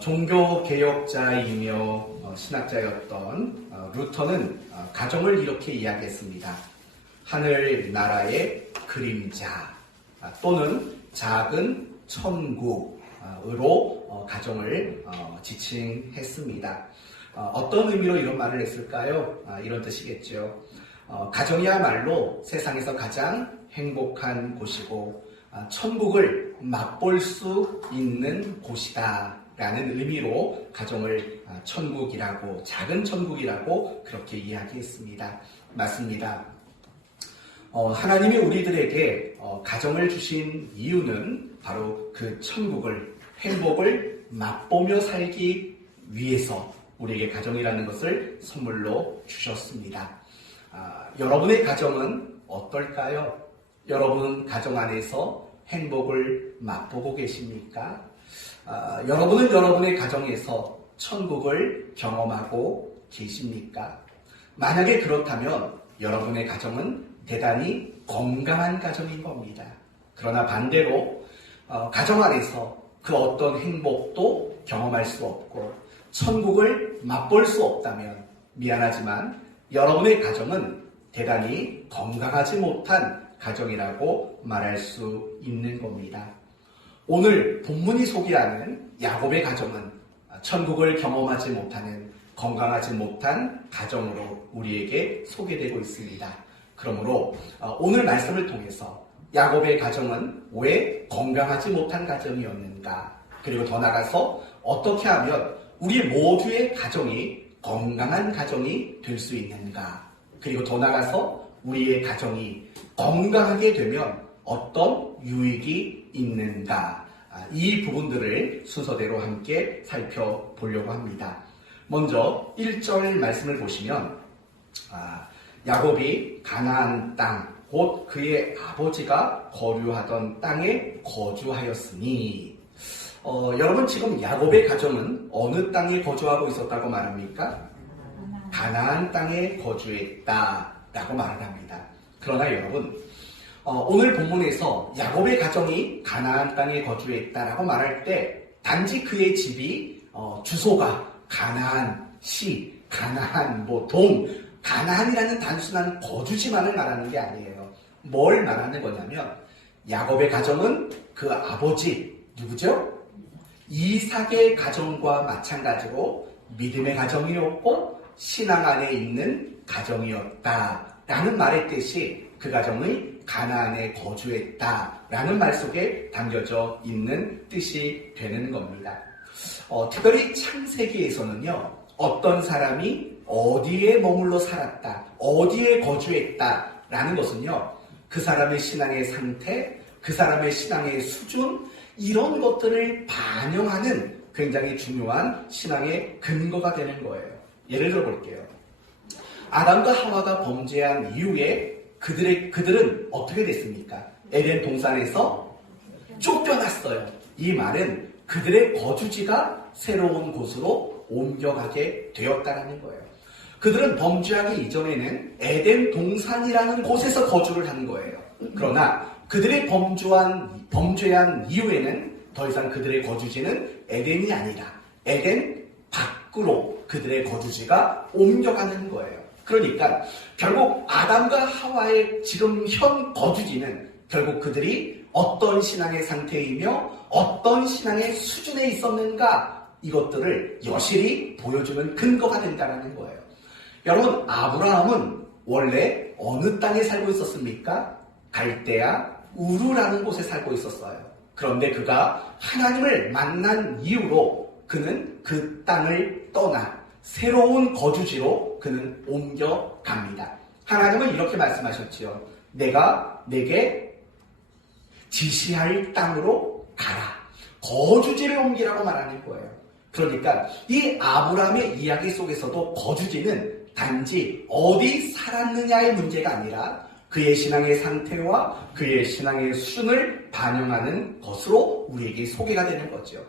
종교 개혁자이며 신학자였던 루터는 가정을 이렇게 이야기했습니다. 하늘 나라의 그림자 또는 작은 천국으로 가정을 지칭했습니다. 어떤 의미로 이런 말을 했을까요? 이런 뜻이겠죠. 가정이야말로 세상에서 가장 행복한 곳이고 천국을 맛볼 수 있는 곳이다 라는 의미로 가정을 천국이라고, 작은 천국이라고 그렇게 이야기했습니다. 맞습니다. 하나님이 우리들에게 가정을 주신 이유는 바로 그 천국을, 행복을 맛보며 살기 위해서 우리에게 가정이라는 것을 선물로 주셨습니다. 여러분의 가정은 어떨까요? 여러분은 가정 안에서 행복을 맛보고 계십니까? 여러분은 여러분의 가정에서 천국을 경험하고 계십니까? 만약에 그렇다면 여러분의 가정은 대단히 건강한 가정인 겁니다. 그러나 반대로 가정 안에서 그 어떤 행복도 경험할 수 없고 천국을 맛볼 수 없다면 미안하지만 여러분의 가정은 대단히 건강하지 못한 가정이라고 말할 수 있는 겁니다. 오늘 본문이 소개하는 야곱의 가정은 천국을 경험하지 못하는 건강하지 못한 가정으로 우리에게 소개되고 있습니다. 그러므로 오늘 말씀을 통해서 야곱의 가정은 왜 건강하지 못한 가정이었는가, 그리고 더 나아가서 어떻게 하면 우리 모두의 가정이 건강한 가정이 될 수 있는가, 그리고 더 나아가서 우리의 가정이 건강하게 되면 어떤 유익이 있는가, 이 부분들을 순서대로 함께 살펴보려고 합니다. 먼저 1절 말씀을 보시면 야곱이 가나안 땅, 곧 그의 아버지가 거류하던 땅에 거주하였으니, 여러분 지금 야곱의 가정은 어느 땅에 거주하고 있었다고 말합니까? 가나안 땅에 거주했다라고 말을 합니다. 그러나 여러분, 오늘 본문에서 야곱의 가정이 가나안 땅에 거주했다라고 말할 때 단지 그의 집이 주소가 가나안시, 가나안 동, 가나안이라는 단순한 거주지만을 말하는 게 아니에요. 뭘 말하는 거냐면 야곱의 가정은 그 아버지 누구죠? 이삭의 가정과 마찬가지로 믿음의 가정이었고 신앙 안에 있는 가정이었다라는 말의 뜻이 그 가정의 가나안에 거주했다라는 말 속에 담겨져 있는 뜻이 되는 겁니다. 특별히 창세기에서는요, 어떤 사람이 어디에 머물러 살았다, 어디에 거주했다라는 것은요, 그 사람의 신앙의 상태, 그 사람의 신앙의 수준, 이런 것들을 반영하는 굉장히 중요한 신앙의 근거가 되는 거예요. 예를 들어 볼게요. 아담과 하와가 범죄한 이후에 그들은 어떻게 됐습니까? 에덴 동산에서 쫓겨났어요. 이 말은 그들의 거주지가 새로운 곳으로 옮겨가게 되었다는 거예요. 그들은 범죄하기 이전에는 에덴 동산이라는 곳에서 거주를 하는 거예요. 그러나 그들의 범죄한 이후에는 더 이상 그들의 거주지는 에덴이 아니라 에덴 밖으로 그들의 거주지가 옮겨가는 거예요. 그러니까 결국 아담과 하와의 지금 현 거주지는 결국 그들이 어떤 신앙의 상태이며 어떤 신앙의 수준에 있었는가, 이것들을 여실히 보여주는 근거가 된다는 거예요. 여러분, 아브라함은 원래 어느 땅에 살고 있었습니까? 갈대아 우르라는 곳에 살고 있었어요. 그런데 그가 하나님을 만난 이후로 그는 그 땅을 떠나 새로운 거주지로 그는 옮겨갑니다. 하나님은 이렇게 말씀하셨지요. 내가 내게 지시할 땅으로 가라. 거주지를 옮기라고 말하는 거예요. 그러니까 이 아브라함의 이야기 속에서도 거주지는 단지 어디 살았느냐의 문제가 아니라 그의 신앙의 상태와 그의 신앙의 수준을 반영하는 것으로 우리에게 소개가 되는 거죠.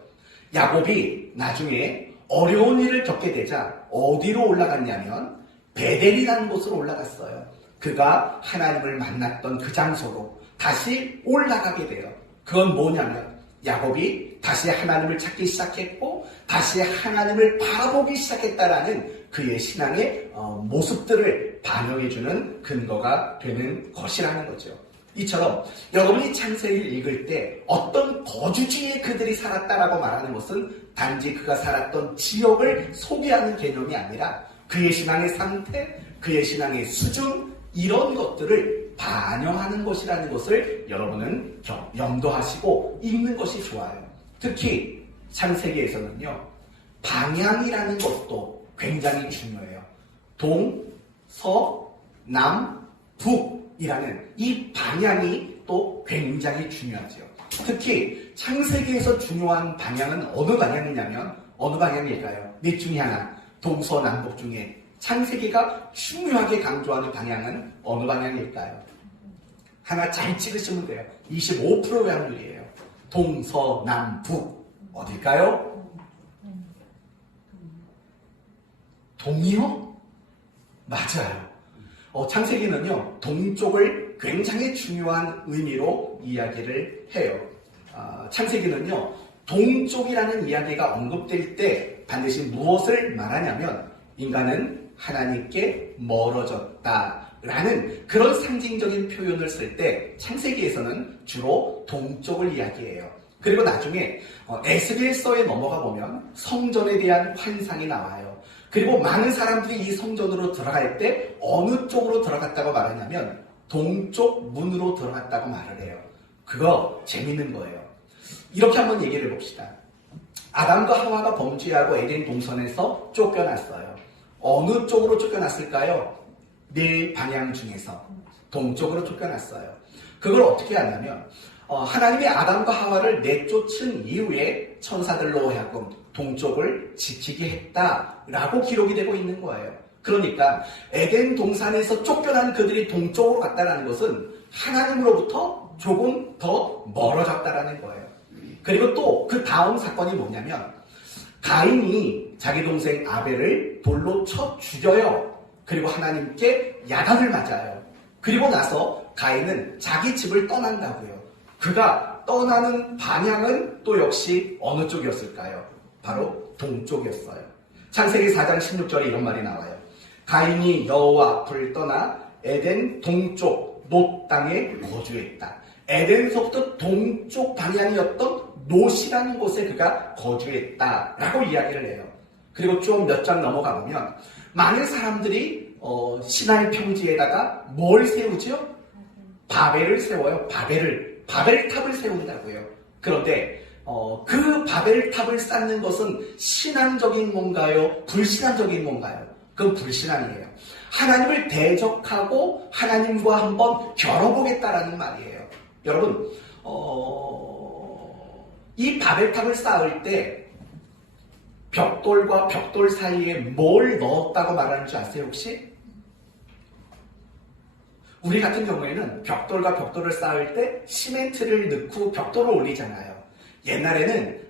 야곱이 나중에 어려운 일을 겪게 되자 어디로 올라갔냐면 베델이라는 곳으로 올라갔어요. 그가 하나님을 만났던 그 장소로 다시 올라가게 돼요. 그건 뭐냐면 야곱이 다시 하나님을 찾기 시작했고 다시 하나님을 바라보기 시작했다라는 그의 신앙의 모습들을 반영해주는 근거가 되는 것이라는 거죠. 이처럼 여러분이 창세기를 읽을 때 어떤 거주지에 그들이 살았다라고 말하는 것은 단지 그가 살았던 지역을 소개하는 개념이 아니라 그의 신앙의 상태, 그의 신앙의 수준, 이런 것들을 반영하는 것이라는 것을 여러분은 염두하시고 읽는 것이 좋아요. 특히 창세기에서는요, 방향이라는 것도 굉장히 중요해요. 동, 서, 남, 북이라는 이 방향이 또 굉장히 중요하죠. 특히 창세기에서 중요한 방향은 어느 방향이냐면 어느 방향일까요? 넷 중에 하나, 동서남북 중에 창세기가 중요하게 강조하는 방향은 어느 방향일까요? 하나 잘 찍으시면 돼요. 25%의 확률이에요. 동서남북 어딜까요? 동이요? 맞아요. 창세기는요, 동쪽을 굉장히 중요한 의미로 이야기를 해요. 창세기는요, 동쪽이라는 이야기가 언급될 때 반드시 무엇을 말하냐면 인간은 하나님께 멀어졌다라는 그런 상징적인 표현을 쓸 때 창세기에서는 주로 동쪽을 이야기해요. 그리고 나중에 에스겔서에 넘어가 보면 성전에 대한 환상이 나와요. 그리고 많은 사람들이 이 성전으로 들어갈 때 어느 쪽으로 들어갔다고 말하냐면 동쪽 문으로 들어갔다고 말을 해요. 그거 재밌는 거예요. 이렇게 한번 얘기를 해봅시다. 아담과 하와가 범죄하고 에덴 동산에서 쫓겨났어요. 어느 쪽으로 쫓겨났을까요? 네 방향 중에서 동쪽으로 쫓겨났어요. 그걸 어떻게 하냐면 하나님이 아담과 하와를 내쫓은 이후에 천사들로 하여금 동쪽을 지키게 했다라고 기록이 되고 있는 거예요. 그러니까 에덴 동산에서 쫓겨난 그들이 동쪽으로 갔다는 것은 하나님으로부터 조금 더 멀어졌다라는 거예요. 그리고 또 그 다음 사건이 뭐냐면 가인이 자기 동생 아벨을 돌로 쳐 죽여요. 그리고 하나님께 야단을 맞아요. 그리고 나서 가인은 자기 집을 떠난다고요. 그가 떠나는 방향은 또 역시 어느 쪽이었을까요? 바로 동쪽이었어요. 창세기 4장 16절에 이런 말이 나와요. 가인이 여호와 앞을 떠나 에덴 동쪽 놋 땅에 거주했다. 에덴서부터 동쪽 방향이었던 놋이라는 곳에 그가 거주했다라고 이야기를 해요. 그리고 좀 몇 장 넘어가 보면 많은 사람들이 시나이 평지에다가 뭘 세우죠? 바벨을 세워요. 바벨탑을 세운다고요. 그런데 그 바벨탑을 쌓는 것은 신앙적인 뭔가요? 불신앙적인 뭔가요? 그건 불신앙이에요. 하나님을 대적하고 하나님과 한번 겨뤄보겠다라는 말이에요. 여러분, 이 바벨탑을 쌓을 때 벽돌과 벽돌 사이에 뭘 넣었다고 말하는 줄 아세요, 혹시? 우리 같은 경우에는 벽돌과 벽돌을 쌓을 때 시멘트를 넣고 벽돌을 올리잖아요. 옛날에는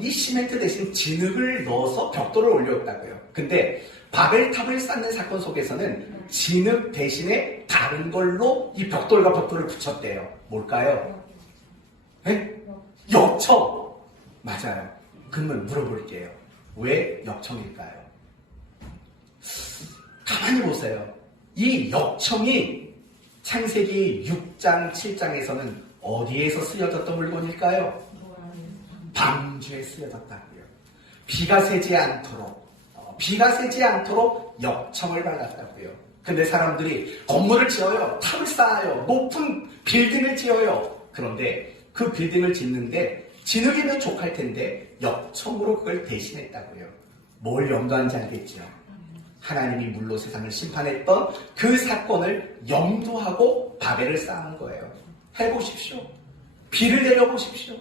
이 시멘트 대신 진흙을 넣어서 벽돌을 올렸다고요. 근데 바벨탑을 쌓는 사건 속에서는 진흙 대신에 다른 걸로 이 벽돌과 벽돌을 붙였대요. 뭘까요? 네? 역청! 맞아요. 그러면 물어볼게요. 왜 역청일까요? 가만히 보세요. 이 역청이 창세기 6장, 7장에서는 어디에서 쓰여졌던 물건일까요? 방주에 쓰여졌다고요. 비가 새지 않도록 역청을 발랐다고요. 근데 사람들이 건물을 지어요. 탑을 쌓아요. 높은 빌딩을 지어요. 그런데 그 빌딩을 짓는데 진흙이면 족할 텐데 역청으로 그걸 대신했다고요. 뭘 염두하는지 알겠죠? 하나님이 물로 세상을 심판했던 그 사건을 염두하고 바벨을 쌓은 거예요. 해보십시오. 비를 내려보십시오.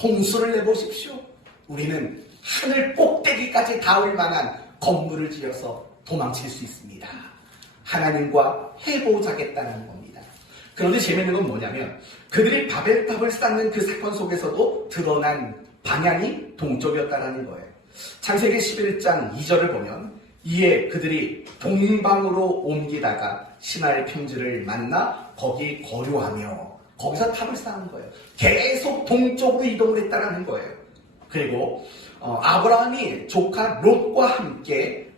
홍수를 내보십시오. 우리는 하늘 꼭대기까지 닿을 만한 건물을 지어서 도망칠 수 있습니다. 하나님과 해보자겠다는 겁니다. 그런데 재밌는 건 뭐냐면 그들이 바벨탑을 쌓는 그 사건 속에서도 드러난 방향이 동쪽이었다는 거예요. 창세기 11장 2절을 보면 이에 그들이 동방으로 옮기다가 시나이 평지를 만나 거기 거류하며 거기서 탑을 쌓은 거예요. 계속 동쪽으로 이동을 했다는 거예요. 그리고 아브라함이 조카 롯과 함께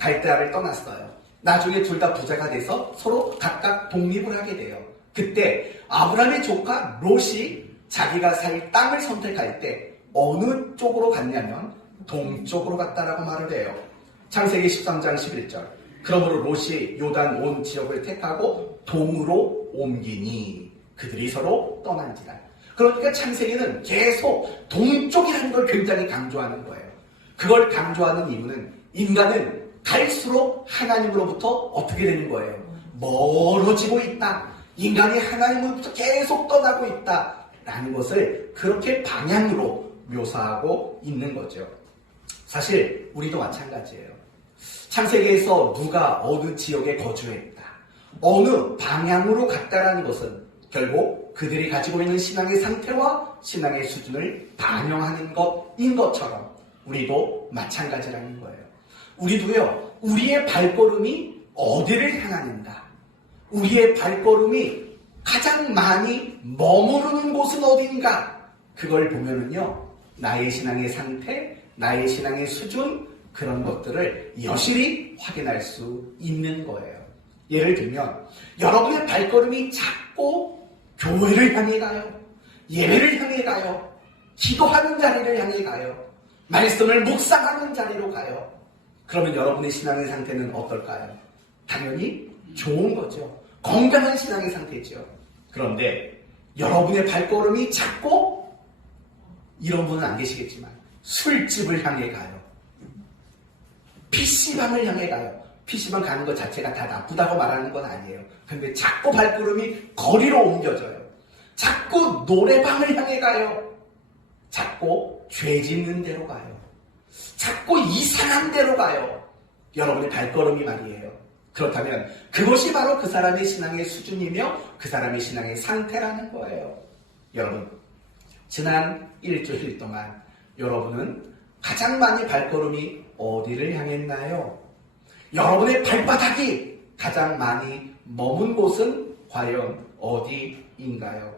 갈대아를 떠났어요. 나중에 둘 다 부자가 돼서 서로 각각 독립을 하게 돼요. 그때 아브라함의 조카 롯이 자기가 살 땅을 선택할 때 어느 쪽으로 갔냐면 동쪽으로 갔다라고 말을 해요. 창세기 13장 11절. 그러므로 롯이 요단 온 지역을 택하고 동으로 옮기니 그들이 서로 떠난지라. 그러니까 창세기는 계속 동쪽이라는 걸 굉장히 강조하는 거예요. 그걸 강조하는 이유는 인간은 갈수록 하나님으로부터 어떻게 되는 거예요? 멀어지고 있다. 인간이 하나님으로부터 계속 떠나고 있다. 라는 것을 그렇게 방향으로 묘사하고 있는 거죠. 사실 우리도 마찬가지예요. 창세기에서 누가 어느 지역에 거주했다. 어느 방향으로 갔다라는 것은 결국 그들이 가지고 있는 신앙의 상태와 신앙의 수준을 반영하는 것인 것처럼 우리도 마찬가지라는 거예요. 우리도요, 우리의 발걸음이 어디를 향하는가? 우리의 발걸음이 가장 많이 머무르는 곳은 어딘가? 그걸 보면은요, 나의 신앙의 상태, 나의 신앙의 수준, 그런 것들을 여실히 확인할 수 있는 거예요. 예를 들면, 여러분의 발걸음이 자꾸 교회를 향해 가요. 예배를 향해 가요. 기도하는 자리를 향해 가요. 말씀을 묵상하는 자리로 가요. 그러면 여러분의 신앙의 상태는 어떨까요? 당연히 좋은 거죠. 건강한 신앙의 상태죠. 그런데 여러분의 발걸음이 자꾸 이런 분은 안 계시겠지만 술집을 향해 가요. PC방을 향해 가요. PC방 가는 것 자체가 다 나쁘다고 말하는 건 아니에요. 근데 자꾸 발걸음이 거리로 옮겨져요. 자꾸 노래방을 향해 가요. 자꾸 죄 짓는 데로 가요. 자꾸 이상한 데로 가요. 여러분의 발걸음이 말이에요. 그렇다면 그것이 바로 그 사람의 신앙의 수준이며 그 사람의 신앙의 상태라는 거예요. 여러분, 지난 일주일 동안 여러분은 가장 많이 발걸음이 어디를 향했나요? 여러분의 발바닥이 가장 많이 머문 곳은 과연 어디인가요?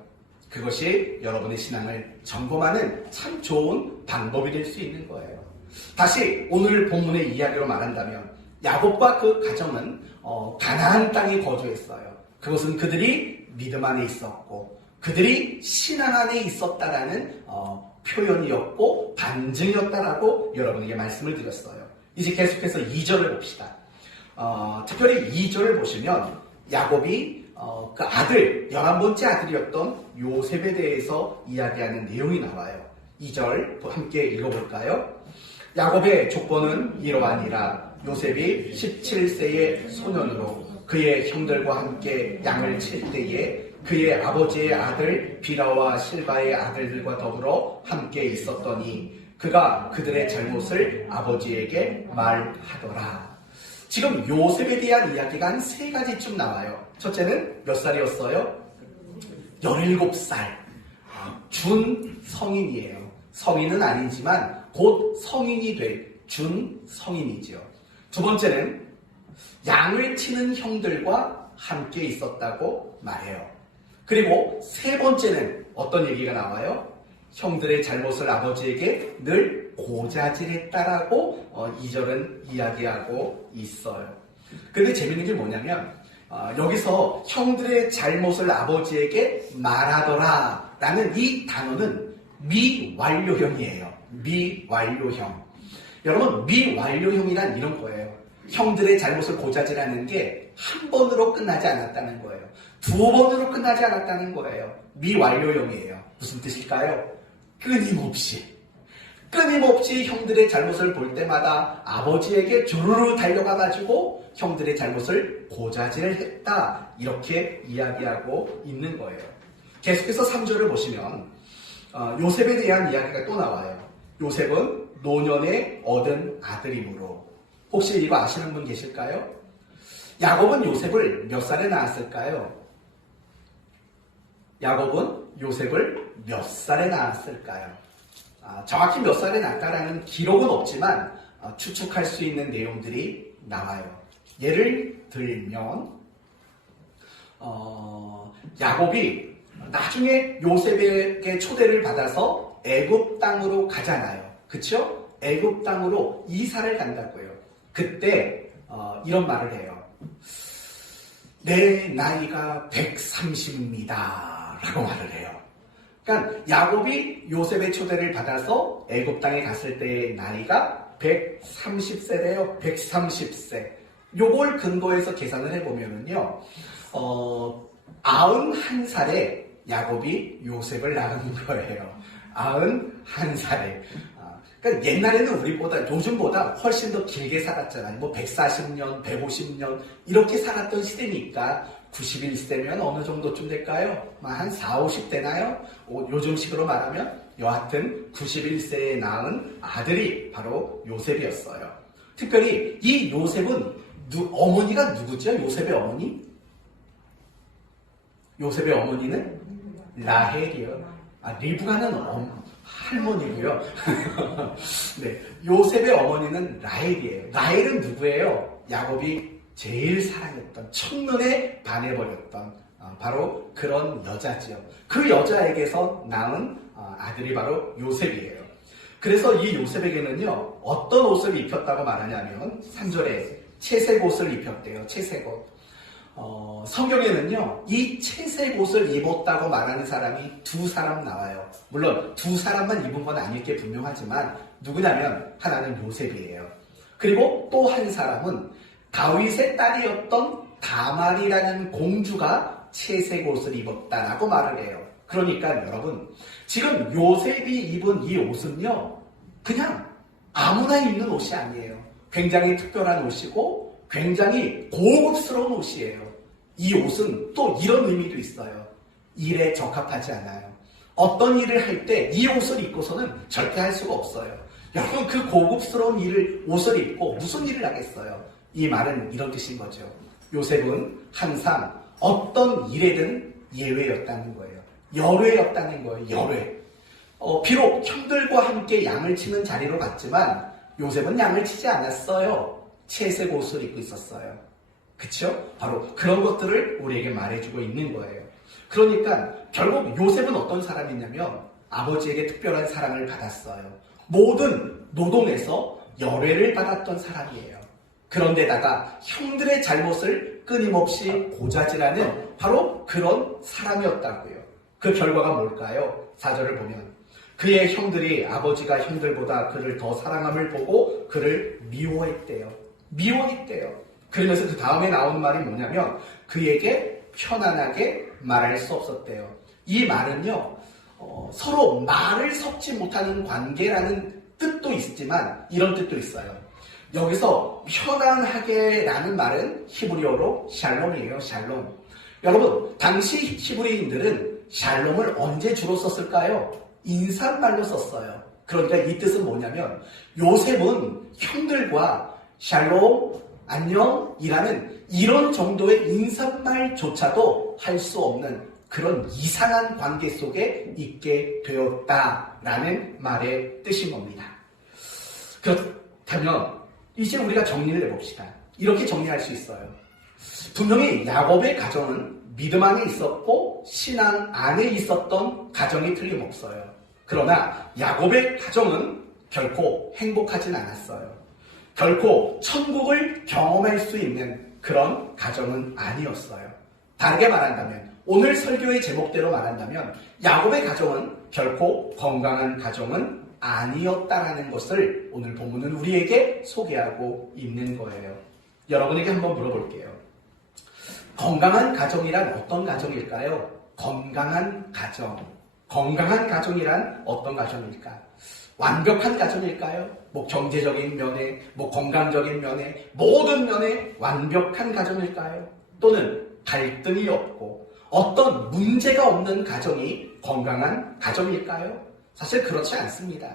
그것이 여러분의 신앙을 점검하는 참 좋은 방법이 될 수 있는 거예요. 다시 오늘 본문의 이야기로 말한다면 야곱과 그 가정은 가나안 땅에 거주했어요. 그것은 그들이 믿음 안에 있었고 그들이 신앙 안에 있었다라는 표현이었고 반증이었다라고 여러분에게 말씀을 드렸어요. 이제 계속해서 2절을 봅시다. 특별히 2절을 보시면 야곱이 그 아들, 11번째 아들이었던 요셉에 대해서 이야기하는 내용이 나와요. 2절 함께 읽어볼까요? 야곱의 족보는 이러하니라. 요셉이 17세의 소년으로 그의 형들과 함께 양을 칠 때에 그의 아버지의 아들 비라와 실바의 아들들과 더불어 함께 있었더니 그가 그들의 잘못을 아버지에게 말하더라. 지금 요셉에 대한 이야기가 한 3가지쯤 나와요. 첫째는 몇 살이었어요? 17살. 준 성인이에요. 성인은 아니지만 곧 성인이 될 준 성인이죠. 두 번째는 양을 치는 형들과 함께 있었다고 말해요. 그리고 세 번째는 어떤 얘기가 나와요? 형들의 잘못을 아버지에게 늘 고자질했다라고 2절은 이야기하고 있어요. 근데 재밌는 게 뭐냐면 여기서 형들의 잘못을 아버지에게 말하더라 라는 이 단어는 미완료형이에요. 미완료형. 여러분, 미완료형이란 이런 거예요. 형들의 잘못을 고자질하는 게 한 번으로 끝나지 않았다는 거예요. 2번으로 끝나지 않았다는 거예요. 미완료형이에요. 무슨 뜻일까요? 끊임없이 형들의 잘못을 볼 때마다 아버지에게 주르르 달려가가지고 형들의 잘못을 고자질했다. 이렇게 이야기하고 있는 거예요. 계속해서 3절을 보시면 요셉에 대한 이야기가 또 나와요. 요셉은 노년에 얻은 아들이므로. 혹시 이거 아시는 분 계실까요? 야곱은 요셉을 몇 살에 낳았을까요? 야곱은 요셉을 몇 살에 낳았을까요? 정확히 몇 살에 낳았다라는 기록은 없지만 추측할 수 있는 내용들이 나와요. 예를 들면 야곱이 나중에 요셉에게 초대를 받아서 애굽 땅으로 가잖아요. 그쵸? 애굽 땅으로 이사를 간다고요. 그때 이런 말을 해요. 내 나이가 130입니다. 라고 말을 해요. 그러니까 야곱이 요셉의 초대를 받아서 애굽 땅에 갔을 때의 나이가 130세래요. 130세. 요걸 근거해서 계산을 해보면은요, 91살에 야곱이 요셉을 낳은 거예요. 91살에. 그러니까 옛날에는 우리보다, 요즘보다 훨씬 더 길게 살았잖아요. 뭐 140년, 150년, 이렇게 살았던 시대니까 91세면 어느 정도쯤 될까요? 한 4, 50대나요? 요즘식으로 말하면 여하튼 91세에 낳은 아들이 바로 요셉이었어요. 특별히 이 요셉은 어머니가 누구죠? 요셉의 어머니? 요셉의 어머니는 라헬이요. 리브가는 할머니고요. 네, 요셉의 어머니는 라헬이에요. 라헬은 누구예요? 야곱이 제일 사랑했던, 첫눈에 반해버렸던 바로 그런 여자지요. 그 여자에게서 낳은 아들이 바로 요셉이에요. 그래서 이 요셉에게는요, 어떤 옷을 입혔다고 말하냐면 3절에 채색 옷을 입혔대요. 채색 옷. 성경에는요, 이 채색 옷을 입었다고 말하는 사람이 두 사람 나와요. 물론 두 사람만 입은 건 아닐 게 분명하지만 누구냐면 하나는 요셉이에요. 그리고 또 한 사람은 다윗의 딸이었던 다말이라는 공주가 채색 옷을 입었다라고 말을 해요. 그러니까 여러분, 지금 요셉이 입은 이 옷은요, 그냥 아무나 입는 옷이 아니에요. 굉장히 특별한 옷이고 굉장히 고급스러운 옷이에요. 이 옷은 또 이런 의미도 있어요. 일에 적합하지 않아요. 어떤 일을 할 때 이 옷을 입고서는 절대 할 수가 없어요. 여러분, 그 고급스러운 옷을 입고 무슨 일을 하겠어요? 이 말은 이런 뜻인 거죠. 요셉은 항상 어떤 일에든 예외였다는 거예요. 열외였다는 거예요. 열외. 비록 형들과 함께 양을 치는 자리로 갔지만 요셉은 양을 치지 않았어요. 채색 옷을 입고 있었어요. 그쵸? 바로 그런 것들을 우리에게 말해주고 있는 거예요. 그러니까 결국 요셉은 어떤 사람이냐면 아버지에게 특별한 사랑을 받았어요. 모든 노동에서 열애를 받았던 사람이에요. 그런데다가 형들의 잘못을 끊임없이 고자질하는 바로 그런 사람이었다고요. 그 결과가 뭘까요? 4절을 보면 그의 형들이 아버지가 형들보다 그를 더 사랑함을 보고 그를 미워했대요. 미워했대요. 그러면서 그 다음에 나오는 말이 뭐냐면 그에게 편안하게 말할 수 없었대요. 이 말은요, 서로 말을 섞지 못하는 관계라는 뜻도 있지만 이런 뜻도 있어요. 여기서 편안하게 라는 말은 히브리어로 샬롬이에요. 샬롬. 여러분, 당시 히브리인들은 샬롬을 언제 주로 썼을까요? 인사말로 썼어요. 그러니까 이 뜻은 뭐냐면 요셉은 형들과 샬롬, 안녕이라는 이런 정도의 인사말조차도 할 수 없는 그런 이상한 관계 속에 있게 되었다라는 말의 뜻인 겁니다. 그렇다면 이제 우리가 정리를 해봅시다. 이렇게 정리할 수 있어요. 분명히 야곱의 가정은 믿음 안에 있었고 신앙 안에 있었던 가정이 틀림없어요. 그러나 야곱의 가정은 결코 행복하진 않았어요. 결코 천국을 경험할 수 있는 그런 가정은 아니었어요. 다르게 말한다면, 오늘 설교의 제목대로 말한다면 야곱의 가정은 결코 건강한 가정은 아니었다라는 것을 오늘 본문은 우리에게 소개하고 있는 거예요. 여러분에게 한번 물어볼게요. 건강한 가정이란 어떤 가정일까요? 건강한 가정. 건강한 가정이란 어떤 가정일까? 완벽한 가정일까요? 경제적인 면에, 건강적인 면에, 모든 면에 완벽한 가정일까요? 또는 갈등이 없고 어떤 문제가 없는 가정이 건강한 가정일까요? 사실 그렇지 않습니다.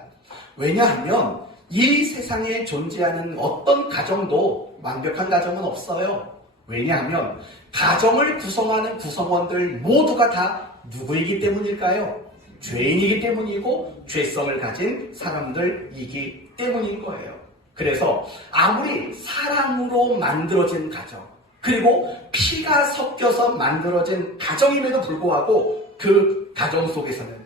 왜냐하면 이 세상에 존재하는 어떤 가정도 완벽한 가정은 없어요. 왜냐하면 가정을 구성하는 구성원들 모두가 다 누구이기 때문일까요? 죄인이기 때문이고 죄성을 가진 사람들이기 때문인 거예요. 그래서 아무리 사랑으로 만들어진 가정, 그리고 피가 섞여서 만들어진 가정임에도 불구하고 그 가정 속에서는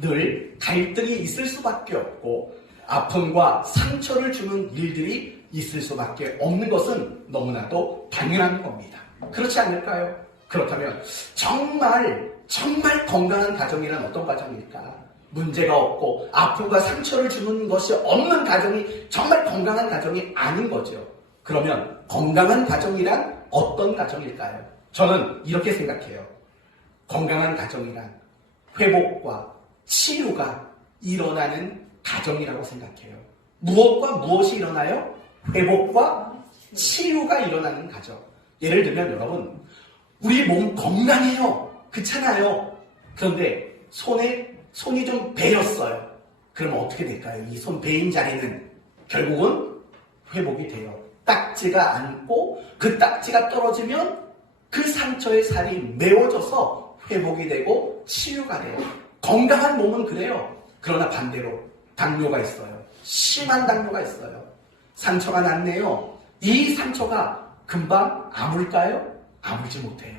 늘 갈등이 있을 수밖에 없고 아픔과 상처를 주는 일들이 있을 수밖에 없는 것은 너무나도 당연한 겁니다. 그렇지 않을까요? 그렇다면 정말 건강한 가정이란 어떤 가정일까? 문제가 없고 아픔과 상처를 주는 것이 없는 가정이 정말 건강한 가정이 아닌 거죠. 그러면 건강한 가정이란 어떤 가정일까요? 저는 이렇게 생각해요. 건강한 가정이란 회복과 치유가 일어나는 가정이라고 생각해요. 무엇과 무엇이 일어나요? 회복과 치유가 일어나는 가정. 예를 들면 여러분, 우리 몸 건강해요. 그렇잖아요. 그런데 손이 좀 베였어요. 그러면 어떻게 될까요? 이 손 베인 자리는 결국은 회복이 돼요. 딱지가 않고 그 딱지가 떨어지면 그 상처의 살이 메워져서 회복이 되고 치유가 돼요. 건강한 몸은 그래요. 그러나 반대로 당뇨가 있어요. 심한 당뇨가 있어요. 상처가 났네요. 이 상처가 금방 아물까요? 아물지 못해요.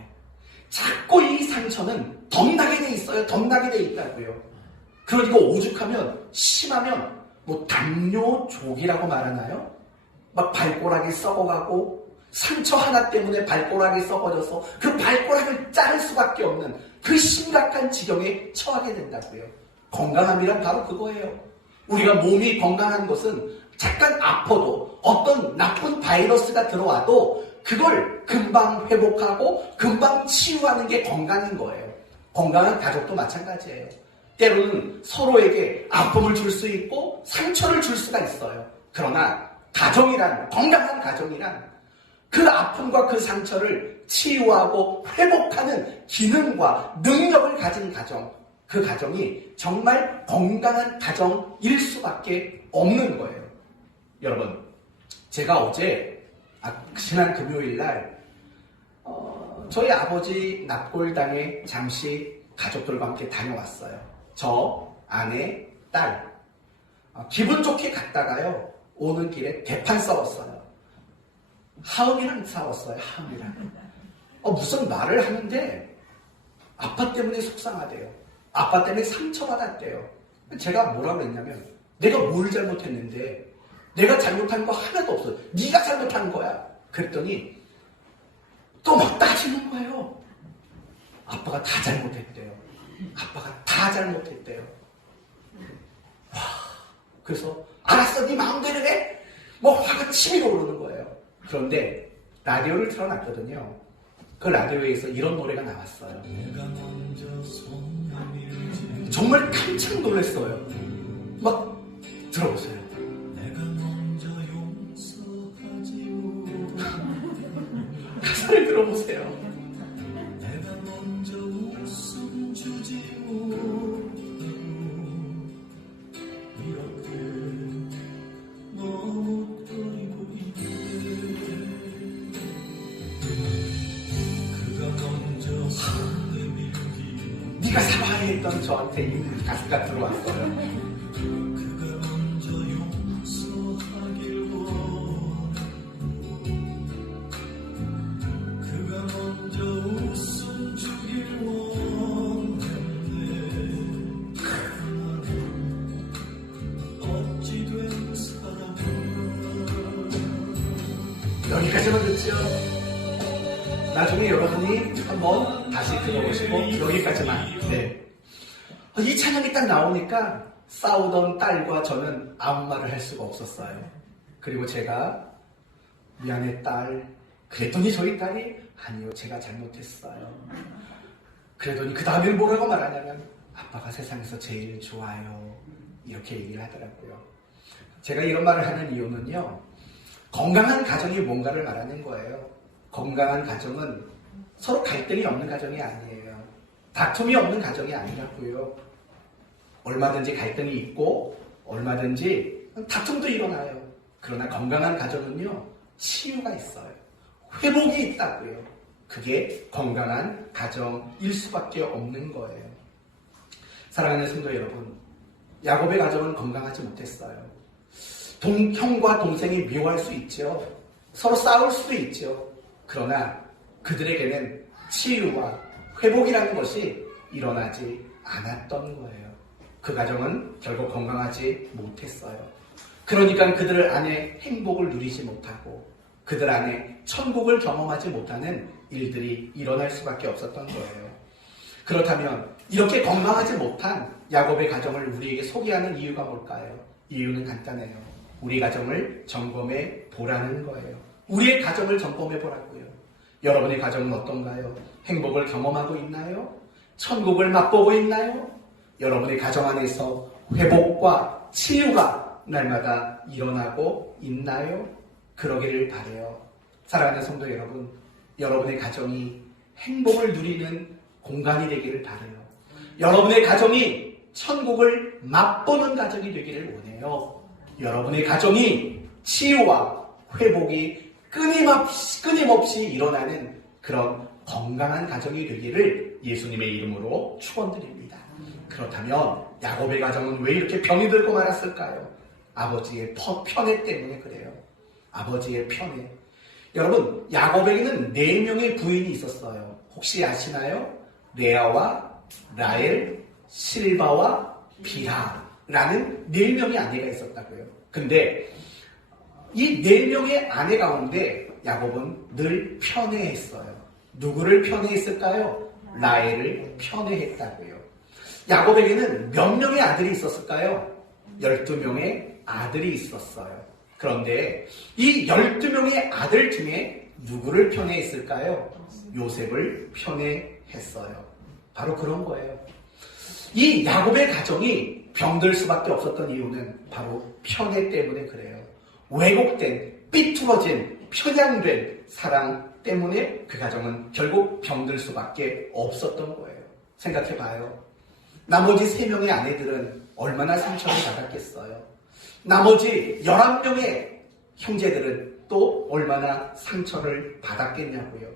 자꾸 이 상처는 덧나게 돼 있어요. 덧나게 돼 있다고요. 그러니까 오죽하면 심하면 뭐 당뇨족이라고 말하나요? 막 발꼬락이 썩어가고 상처 하나 때문에 발꼬락이 썩어져서 그 발꼬락을 자를 수밖에 없는 그 심각한 지경에 처하게 된다고요. 건강함이란 바로 그거예요. 우리가 몸이 건강한 것은 잠깐 아파도 어떤 나쁜 바이러스가 들어와도 그걸 금방 회복하고 금방 치유하는 게 건강인 거예요. 건강한 가족도 마찬가지예요. 때로는 서로에게 아픔을 줄 수 있고 상처를 줄 수가 있어요. 그러나 가정이란, 건강한 가정이란 그 아픔과 그 상처를 치유하고 회복하는 기능과 능력을 가진 가정, 그 가정이 정말 건강한 가정일 수밖에 없는 거예요. 여러분, 제가 어제 지난 금요일날 저희 아버지 납골당에 잠시 가족들과 함께 다녀왔어요. 저, 아내, 딸. 기분 좋게 갔다가요, 오는 길에 대판 싸웠어요. 하은이랑 싸웠어요. 하은이랑. 무슨 말을 하는데 아빠 때문에 속상하대요. 아빠 때문에 상처받았대요. 제가 뭐라고 했냐면, 내가 뭘 잘못했는데, 내가 잘못한 거 하나도 없어. 네가 잘못한 거야. 그랬더니 또 막 따지는 거예요. 아빠가 다 잘못했대요. 아빠가 다 잘못했대요. 와, 그래서 알았어, 네 마음대로 해. 뭐 화가 치밀어 오르는 거예요. 그런데 라디오를 틀어놨거든요. 그 라디오에서 이런 노래가 나왔어요. 정말 깜짝 놀랐어요. 막 들어보세요. 가사를 들어보세요. 네가 사랑해 했던 저한테 이 가사가 들어왔어요. 여기까지만 듣죠. 나중에 여러분이 한번 다시 들어보시고 여기까지만. 네. 이 찬양이 딱 나오니까 싸우던 딸과 저는 아무 말을 할 수가 없었어요. 그리고 제가 미안해 딸 그랬더니 저희 딸이 아니요 제가 잘못했어요. 그랬더니 그 다음에 뭐라고 말하냐면 아빠가 세상에서 제일 좋아요. 이렇게 얘기를 하더라고요. 제가 이런 말을 하는 이유는요. 건강한 가정이 뭔가를 말하는 거예요. 건강한 가정은 서로 갈등이 없는 가정이 아니에요. 다툼이 없는 가정이 아니라고요. 얼마든지 갈등이 있고 얼마든지 다툼도 일어나요. 그러나 건강한 가정은요. 치유가 있어요. 회복이 있다고요. 그게 건강한 가정일 수밖에 없는 거예요. 사랑하는 성도 여러분, 야곱의 가정은 건강하지 못했어요. 형과 동생이 미워할 수 있죠. 서로 싸울 수도 있죠. 그러나 그들에게는 치유와 회복이라는 것이 일어나지 않았던 거예요. 그 가정은 결국 건강하지 못했어요. 그러니까 그들 안에 행복을 누리지 못하고 그들 안에 천국을 경험하지 못하는 일들이 일어날 수밖에 없었던 거예요. 그렇다면 이렇게 건강하지 못한 야곱의 가정을 우리에게 소개하는 이유가 뭘까요? 이유는 간단해요. 우리 가정을 점검해 보라는 거예요. 우리의 가정을 점검해 보라고요. 여러분의 가정은 어떤가요? 행복을 경험하고 있나요? 천국을 맛보고 있나요? 여러분의 가정 안에서 회복과 치유가 날마다 일어나고 있나요? 그러기를 바라요. 사랑하는 성도 여러분, 여러분의 가정이 행복을 누리는 공간이 되기를 바라요. 여러분의 가정이 천국을 맛보는 가정이 되기를 원해요. 여러분의 가정이 치유와 회복이 끊임없이 일어나는 그런 건강한 가정이 되기를 예수님의 이름으로 축원드립니다. 그렇다면 야곱의 가정은 왜 이렇게 병이 들고 말았을까요? 아버지의 편애 때문에 그래요. 아버지의 편애. 여러분, 야곱에게는 4명의 부인이 있었어요. 혹시 아시나요? 레아와 라헬, 실바와 비라라는 4명의 아내가 있었다고요. 근데 이 4명의 아내 가운데 야곱은 늘 편애했어요. 누구를 편애했을까요? 라헬을 편애했다고요. 야곱에게는 몇 명의 아들이 있었을까요? 12명의 아들이 있었어요. 그런데 이 12명의 아들 중에 누구를 편애했을까요? 요셉을 편애했어요. 바로 그런 거예요. 이 야곱의 가정이 병들 수밖에 없었던 이유는 바로 편애 때문에 그래요. 왜곡된, 삐뚤어진, 편향된 사랑 때문에 그 가정은 결국 병들 수밖에 없었던 거예요. 생각해봐요. 나머지 3명의 아내들은 얼마나 상처를 받았겠어요. 나머지 11명의 형제들은 또 얼마나 상처를 받았겠냐고요.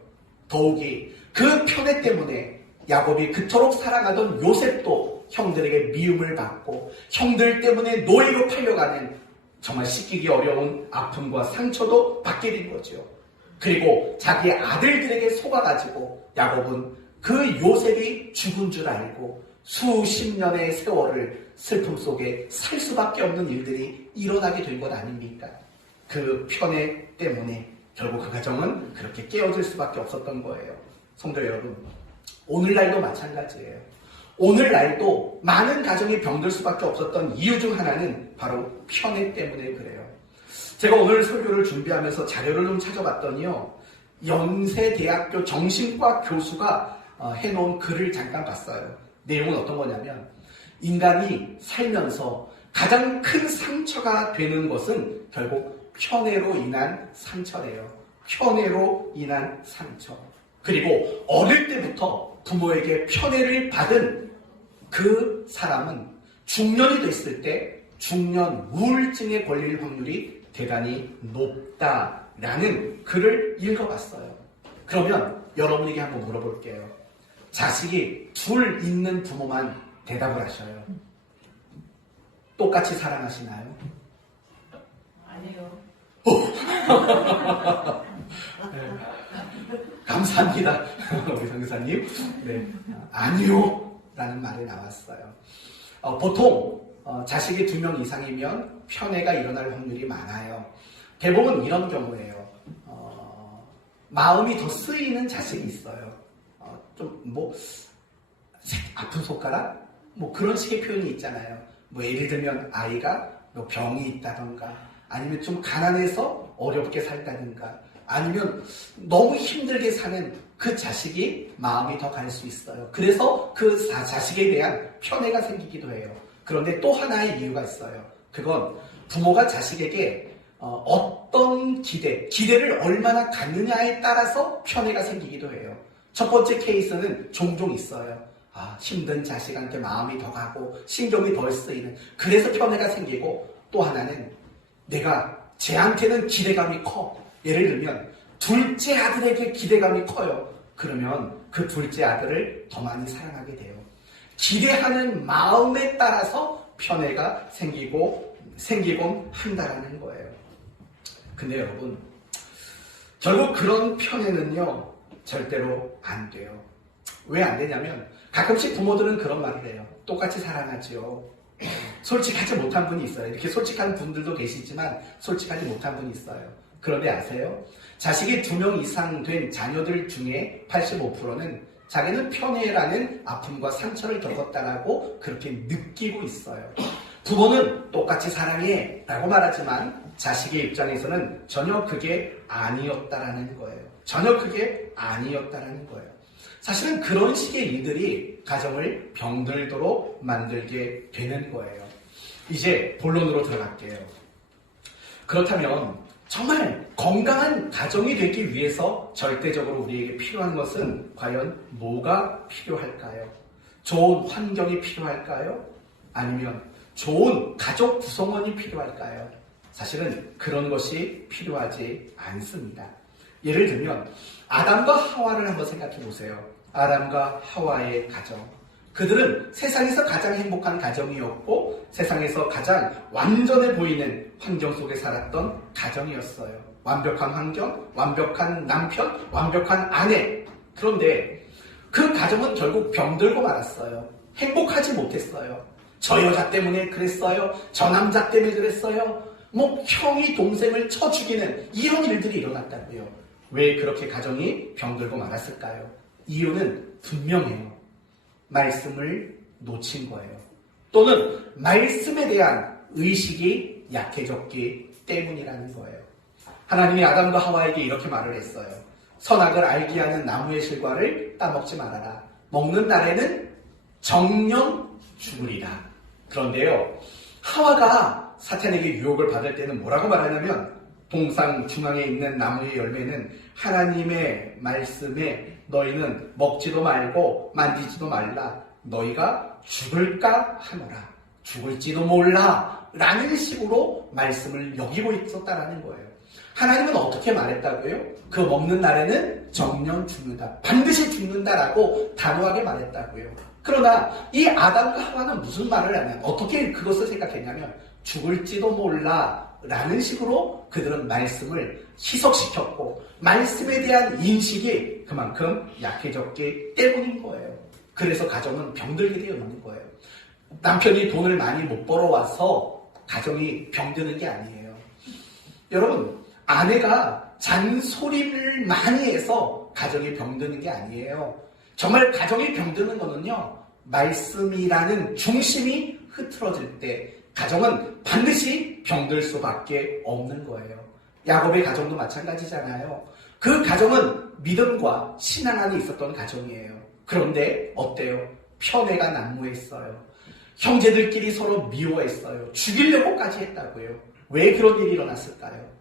더욱이 그 편애 때문에 야곱이 그토록 사랑하던 요셉도 형들에게 미움을 받고 형들 때문에 노예로 팔려가는 정말 씻기기 어려운 아픔과 상처도 받게 된 거죠. 그리고 자기 아들들에게 속아가지고 야곱은 그 요셉이 죽은 줄 알고 수십 년의 세월을 슬픔 속에 살 수밖에 없는 일들이 일어나게 된 것 아닙니까? 그 편애 때문에 결국 그 가정은 그렇게 깨어질 수밖에 없었던 거예요. 성도 여러분, 오늘날도 마찬가지예요. 오늘날도 많은 가정이 병들 수밖에 없었던 이유 중 하나는 바로 편애 때문에 그래요. 제가 오늘 설교를 준비하면서 자료를 좀 찾아봤더니요, 연세대학교 정신과 교수가 해놓은 글을 잠깐 봤어요. 내용은 어떤 거냐면, 인간이 살면서 가장 큰 상처가 되는 것은 결국 편애로 인한 상처래요. 편애로 인한 상처. 그리고 어릴 때부터 부모에게 편애를 받은 그 사람은 중년이 됐을 때 중년 우울증에 걸릴 확률이 대단히 높다라는 글을 읽어봤어요. 그러면 여러분에게 한번 물어볼게요. 자식이 둘 있는 부모만 대답을 하셔요. 똑같이 사랑하시나요? 아니요. 네. 감사합니다. 우리 선교사님. 네. 아니요. 라는 말이 나왔어요. 보통 자식이 2명 이상이면 편애가 일어날 확률이 많아요. 대부분 이런 경우예요. 마음이 더 쓰이는 자식이 있어요. 아픈 손가락? 그런 식의 표현이 있잖아요. 예를 들면 아이가 병이 있다던가 아니면 좀 가난해서 어렵게 살다든가 아니면 너무 힘들게 사는 그 자식이 마음이 더 갈 수 있어요. 그래서 그 자식에 대한 편애가 생기기도 해요. 그런데 또 하나의 이유가 있어요. 그건 부모가 자식에게 어떤 기대를 얼마나 갖느냐에 따라서 편애가 생기기도 해요. 첫 번째 케이스는 종종 있어요. 힘든 자식한테 마음이 더 가고 신경이 덜 쓰이는, 그래서 편애가 생기고, 또 하나는 내가 쟤한테는 기대감이 커. 예를 들면 둘째 아들에게 기대감이 커요. 그러면 그 둘째 아들을 더 많이 사랑하게 돼요. 기대하는 마음에 따라서 편애가 생기곤 한다라는 거예요. 근데 여러분, 결국 그런 편애는요 절대로 안 돼요. 왜 안 되냐면 가끔씩 부모들은 그런 말을 해요. 똑같이 사랑하죠. 솔직하지 못한 분이 있어요. 이렇게 솔직한 분들도 계시지만 솔직하지 못한 분이 있어요. 그런데 아세요? 자식이 2명 이상 된 자녀들 중에 85%는 자기는 편애라는 아픔과 상처를 겪었다라고 그렇게 느끼고 있어요. 부모는 똑같이 사랑해 라고 말하지만 자식의 입장에서는 전혀 그게 아니었다라는 거예요. 전혀 그게 아니었다라는 거예요. 사실은 그런 식의 일들이 가정을 병들도록 만들게 되는 거예요. 이제 본론으로 들어갈게요. 그렇다면 정말 건강한 가정이 되기 위해서 절대적으로 우리에게 필요한 것은 과연 뭐가 필요할까요? 좋은 환경이 필요할까요? 아니면 좋은 가족 구성원이 필요할까요? 사실은 그런 것이 필요하지 않습니다. 예를 들면 아담과 하와를 한번 생각해 보세요. 아담과 하와의 가정. 그들은 세상에서 가장 행복한 가정이었고 세상에서 가장 완전해 보이는 환경 속에 살았던 가정이었어요. 완벽한 환경, 완벽한 남편, 완벽한 아내. 그런데 그 가정은 결국 병들고 말았어요. 행복하지 못했어요. 저 여자 때문에 그랬어요. 저 남자 때문에 그랬어요. 형이 동생을 쳐 죽이는 이런 일들이 일어났다고요. 왜 그렇게 가정이 병들고 말았을까요? 이유는 분명해요. 말씀을 놓친 거예요. 또는 말씀에 대한 의식이 약해졌기 때문이라는 거예요. 하나님이 아담과 하와에게 이렇게 말을 했어요. 선악을 알게 하는 나무의 실과를 따먹지 말아라. 먹는 날에는 정령 죽으리라. 그런데요, 하와가 사탄에게 유혹을 받을 때는 뭐라고 말하냐면 동상 중앙에 있는 나무의 열매는 하나님의 말씀에 너희는 먹지도 말고 만지지도 말라. 너희가 죽을까 하노라. 죽을지도 몰라. 라는 식으로 말씀을 여기고 있었다라는 거예요. 하나님은 어떻게 말했다고요? 그 먹는 날에는 정령 죽는다. 반드시 죽는다라고 단호하게 말했다고요. 그러나 이 아담과 하와는 무슨 말을 하냐? 어떻게 그것을 생각했냐면 죽을지도 몰라 라는 식으로 그들은 말씀을 희석시켰고 말씀에 대한 인식이 그만큼 약해졌기 때문인 거예요. 그래서 가정은 병들게 되어 있는 거예요. 남편이 돈을 많이 못 벌어와서 가정이 병드는 게 아니에요. 여러분, 아내가 잔소리를 많이 해서 가정이 병드는 게 아니에요. 정말 가정이 병드는 거는요, 말씀이라는 중심이 흐트러질 때 가정은 반드시 병들 수밖에 없는 거예요. 야곱의 가정도 마찬가지잖아요. 그 가정은 믿음과 신앙 안에 있었던 가정이에요. 그런데 어때요? 편애가 난무했어요. 형제들끼리 서로 미워했어요. 죽이려고까지 했다고요. 왜 그런 일이 일어났을까요?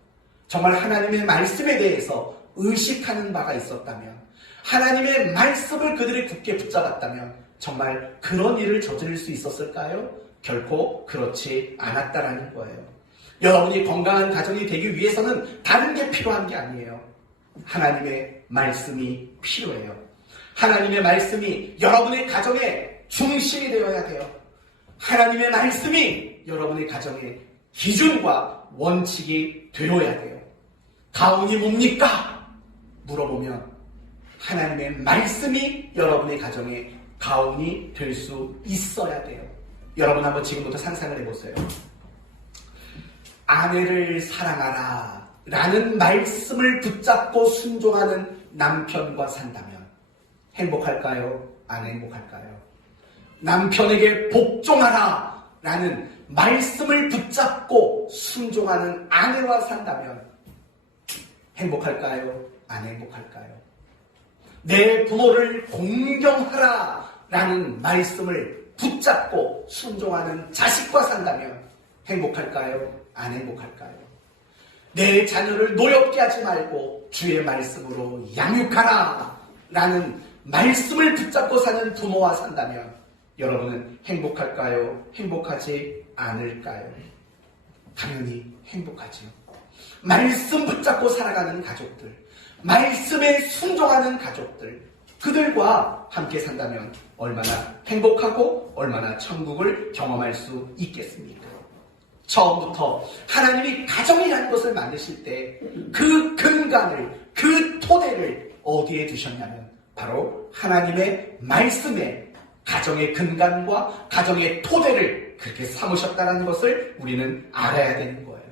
정말 하나님의 말씀에 대해서 의식하는 바가 있었다면, 하나님의 말씀을 그들이 굳게 붙잡았다면 정말 그런 일을 저지를 수 있었을까요? 결코 그렇지 않았다라는 거예요. 여러분이 건강한 가정이 되기 위해서는 다른 게 필요한 게 아니에요. 하나님의 말씀이 필요해요. 하나님의 말씀이 여러분의 가정의 중심이 되어야 돼요. 하나님의 말씀이 여러분의 가정의 기준과 원칙이 되어야 돼요. 가훈이 뭡니까? 물어보면 하나님의 말씀이 여러분의 가정의 가훈이 될 수 있어야 돼요. 여러분 한번 지금부터 상상을 해보세요. 아내를 사랑하라 라는 말씀을 붙잡고 순종하는 남편과 산다면 행복할까요? 안 행복할까요? 남편에게 복종하라 라는 말씀을 붙잡고 순종하는 아내와 산다면 행복할까요? 안 행복할까요? 내 부모를 공경하라 라는 말씀을 붙잡고 순종하는 자식과 산다면 행복할까요? 안 행복할까요? 내 자녀를 노엽게 하지 말고 주의 말씀으로 양육하라 라는 말씀을 붙잡고 사는 부모와 산다면 여러분은 행복할까요? 행복하지 않을까요? 당연히 행복하지요. 말씀 붙잡고 살아가는 가족들, 말씀에 순종하는 가족들, 그들과 함께 산다면 얼마나 행복하고 얼마나 천국을 경험할 수 있겠습니까? 처음부터 하나님이 가정이라는 것을 만드실 때 그 근간을, 그 토대를 어디에 두셨냐면 바로 하나님의 말씀에 가정의 근간과 가정의 토대를 그렇게 삼으셨다는 것을 우리는 알아야 되는 거예요.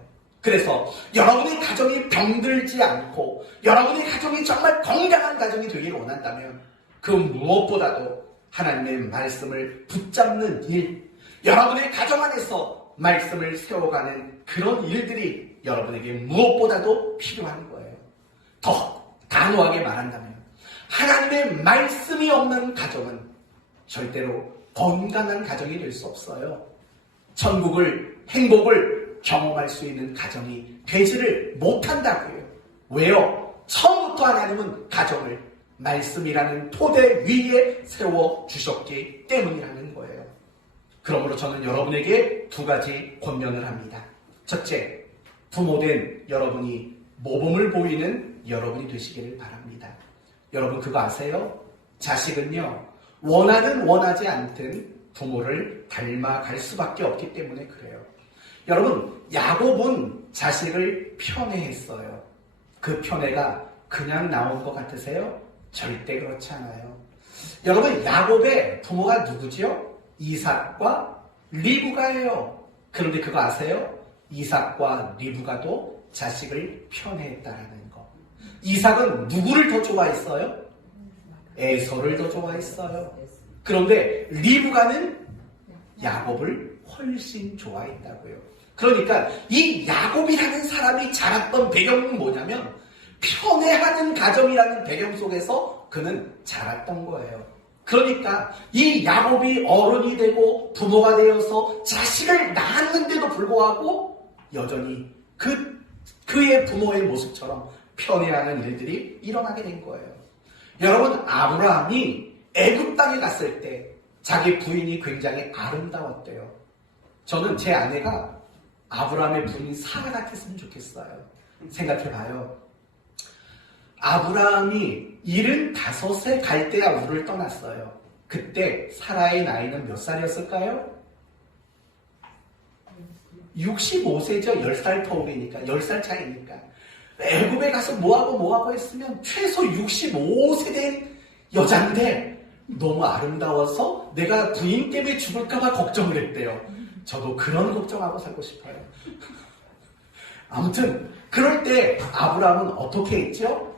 그래서 여러분의 가정이 병들지 않고 여러분의 가정이 정말 건강한 가정이 되기를 원한다면 그 무엇보다도 하나님의 말씀을 붙잡는 일, 여러분의 가정 안에서 말씀을 세워가는 그런 일들이 여러분에게 무엇보다도 필요한 거예요. 더 단호하게 말한다면 하나님의 말씀이 없는 가정은 절대로 건강한 가정이 될 수 없어요. 천국을, 행복을 경험할 수 있는 가정이 되지를 못한다고요. 왜요? 처음부터 하나님은 가정을 말씀이라는 토대 위에 세워주셨기 때문이라는 거예요. 그러므로 저는 여러분에게 두 가지 권면을 합니다. 첫째, 부모된 여러분이 모범을 보이는 여러분이 되시기를 바랍니다. 여러분 그거 아세요? 자식은요, 원하든 원하지 않든 부모를 닮아갈 수밖에 없기 때문에 그래요. 여러분, 야곱은 자식을 편애했어요. 그 편애가 그냥 나온 것 같으세요? 절대 그렇지 않아요. 여러분, 야곱의 부모가 누구죠? 이삭과 리브가예요. 그런데 그거 아세요? 이삭과 리브가도 자식을 편애했다라는 거. 이삭은 누구를 더 좋아했어요? 에서를 더 좋아했어요. 그런데 리브가는 야곱을 훨씬 좋아했다고요. 그러니까 이 야곱이라는 사람이 자랐던 배경은 뭐냐면 편애하는 가정이라는 배경 속에서 그는 자랐던 거예요. 그러니까 이 야곱이 어른이 되고 부모가 되어서 자식을 낳았는데도 불구하고 여전히 그의 부모의 모습처럼 편애하는 일들이 일어나게 된 거예요. 여러분, 아브라함이 애굽 땅에 갔을 때 자기 부인이 굉장히 아름다웠대요. 저는 제 아내가 아브라함의 부인 사라 같았으면 좋겠어요. 생각해봐요. 아브라함이 75세 갈대아 우를 떠났어요. 그때 사라의 나이는 몇 살이었을까요? 65세죠. 10살 터울이니까. 10살 차이니까. 애굽에 가서 뭐하고 했으면 최소 65세 된 여잔데 너무 아름다워서 내가 부인 때문에 죽을까봐 걱정을 했대요. 저도 그런 걱정하고 살고 싶어요. 아무튼 그럴 때 아브라함은 어떻게 했죠?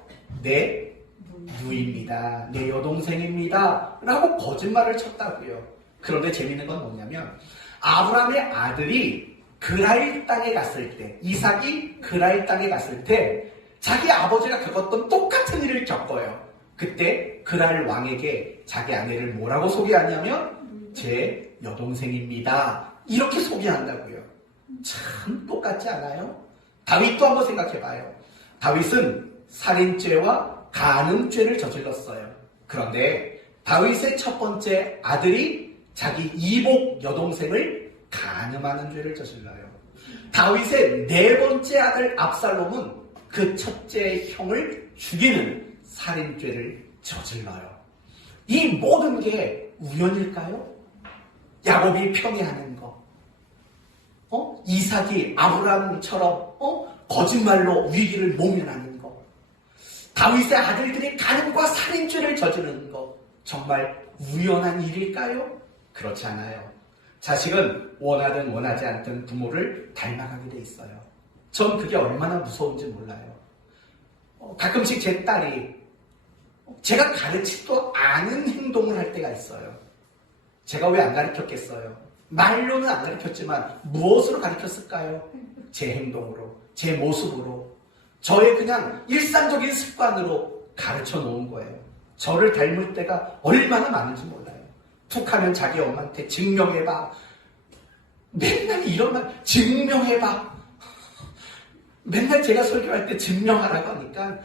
내 누이입니다. 내 여동생입니다. 라고 거짓말을 쳤다고요. 그런데 재밌는 건 뭐냐면 아브라함의 아들이 그랄 땅에 갔을 때, 이삭이 그랄 땅에 갔을 때 자기 아버지가 겪었던 똑같은 일을 겪어요. 그때 그랄 왕에게 자기 아내를 뭐라고 소개하냐면 제 여동생입니다. 이렇게 소개한다고요. 참 똑같지 않아요? 다윗도 한번 생각해봐요. 다윗은 살인죄와 간음죄를 저질렀어요. 그런데 다윗의 첫 번째 아들이 자기 이복 여동생을 간음하는 죄를 저질러요. 다윗의 네 번째 아들 압살롬은 그 첫째 형을 죽이는 살인죄를 저질러요. 이 모든 게 우연일까요? 야곱이 편애하는 거, 이삭이 아브라함처럼 거짓말로 위기를 모면하는 거, 다윗의 아들들이 간음과 살인죄를 저지르는 거, 정말 우연한 일일까요? 그렇지 않아요. 자식은 원하든 원하지 않든 부모를 닮아가게 돼 있어요. 전 그게 얼마나 무서운지 몰라요. 가끔씩 제 딸이 제가 가르치지도 않은 행동을 할 때가 있어요. 제가 왜 안 가르쳤겠어요? 말로는 안 가르쳤지만 무엇으로 가르쳤을까요? 제 행동으로, 제 모습으로, 저의 그냥 일상적인 습관으로 가르쳐 놓은 거예요. 저를 닮을 때가 얼마나 많은지 몰라요. 툭 하면 자기 엄마한테 증명해봐. 맨날 이런 말, 증명해봐. 맨날 제가 설교할 때 증명하라고 하니까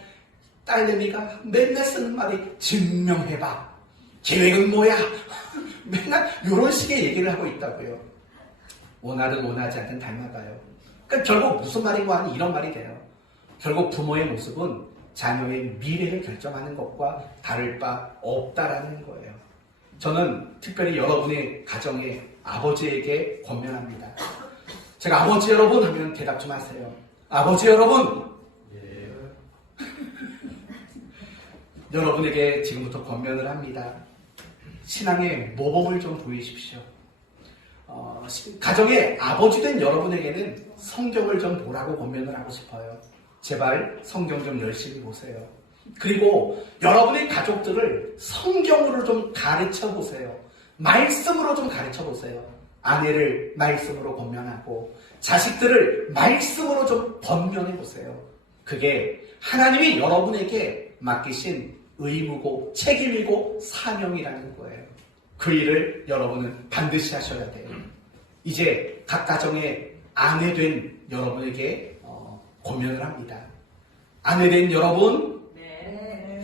딸내미가 맨날 쓰는 말이 증명해봐. 계획은 뭐야? 맨날 이런 식의 얘기를 하고 있다고요. 원하든 원하지 않든 닮아가요. 그러니까 결국 무슨 말이고 하니 이런 말이 돼요. 결국 부모의 모습은 자녀의 미래를 결정하는 것과 다를 바 없다라는 거예요. 저는 특별히 여러분의 가정의 아버지에게 권면합니다. 제가 아버지 여러분 하면 대답 좀 하세요. 아버지 여러분! 예. 여러분에게 지금부터 권면을 합니다. 신앙의 모범을 좀 보이십시오. 가정의 아버지 된 여러분에게는 성경을 좀 보라고 권면을 하고 싶어요. 제발 성경 좀 열심히 보세요. 그리고 여러분의 가족들을 성경으로 좀 가르쳐 보세요. 말씀으로 좀 가르쳐 보세요. 아내를 말씀으로 권면하고 자식들을 말씀으로 좀 번면해 보세요. 그게 하나님이 여러분에게 맡기신 의무고 책임이고 사명이라는 거예요. 그 일을 여러분은 반드시 하셔야 돼요. 이제 각 가정의 아내 된 여러분에게 권면을 합니다. 아내 된 여러분, 네.